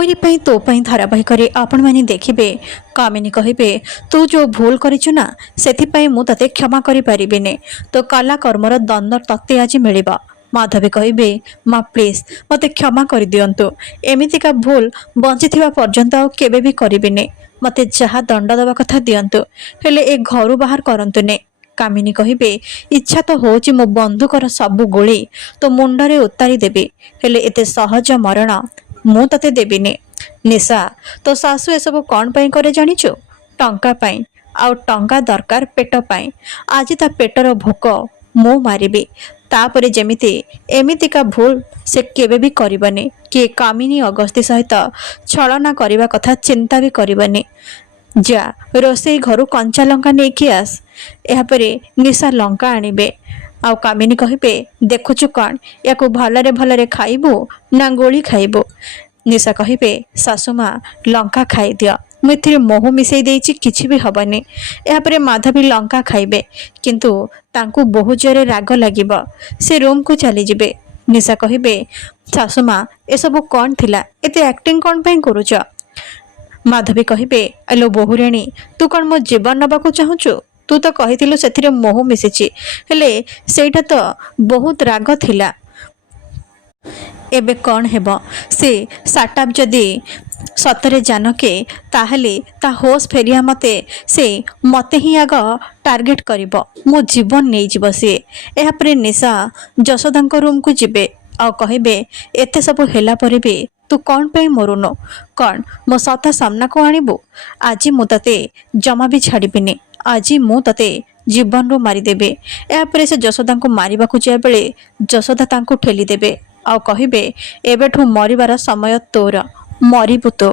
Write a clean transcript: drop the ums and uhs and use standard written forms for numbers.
तोरी पई तो पई धारावाहिक आपण मैंने देखिए कामिनी कहे तू जो भूल करिछु ना सेथिपाई मु तते क्षमा करि परिबिने तो काला कर्मर दंड तते आज मिलिबा। माधवी कहे माँ प्लीज मते क्षमा कर दियंतु एमितिका भूल बंची पर्यंत आउ केबे भी करिबिने मते जहा दंड दबा कथा दियंतु हेले ए घरु बाहर करंतुने। कामिनी कहे इच्छा तो होची मो बंधुकर सबु गोली तो मुंडरे उतारी देबी हेले एते सहज मरण मु तते देबिनी। निशा तो सासु एसबु कौन पाई करे जानिचु टंका पाई आउ टंका दरकार पेट पाई आज ता पेटर भोक मु मारिबी तापरे जेमिति एमितिका भूल से केबे भी करबनी कि कामिनी अगस्ती सहित छलना करबा कथा चिंता भी करबनी। जा रोसई घरु कंचा लंका नेकी आस यापरे निशा लंका आनिबे आउ कामिनी कहे देखुचु कौन या भलरे भलरे खाइबु ना गोली खाइबु। निशा कहे सासुमा लंका खाई दियो मुझे महू मिसई देइछि किछि भी हबनी। यापरे माधवी लंका खाइबे किंतु तांकु बहु जोरे राग लागिब से रूम को चली जिबे। निशा कहे सासुमा एसबु कौन थिला एते एक्टिंग कौन पई करूछ। माधवी कहे एलो बहुराणी तू कौन मो जीवन नबाकू चाहूचु तू तो कहिथिलु सेथिरे मोह मिसिछि हेले सेटा तो बहुत राग थिला एबे कौन हेबो से साटाप जदि सतरे जानके ताहले ता होश फेरिया मते से मते ही आग टार्गेट करिबो मो जीवन नै जिवो से। एहापरे निशा जशोदांको रूम को जिबे आ कहिबे एते सब हेला परे भी तू कौन पे मरुनो कौन मो सता सामना को आनिबु आज मु तते जमा भी छाड़िबिनी आज मु तते जीवन रो मारी देबे। एहापरे से जशोदांको मारिबा को जाय बेले जशोदा तांको ठेली देबे आ कहिबे एबेठु मरिबार समय तोर मरिबु तो।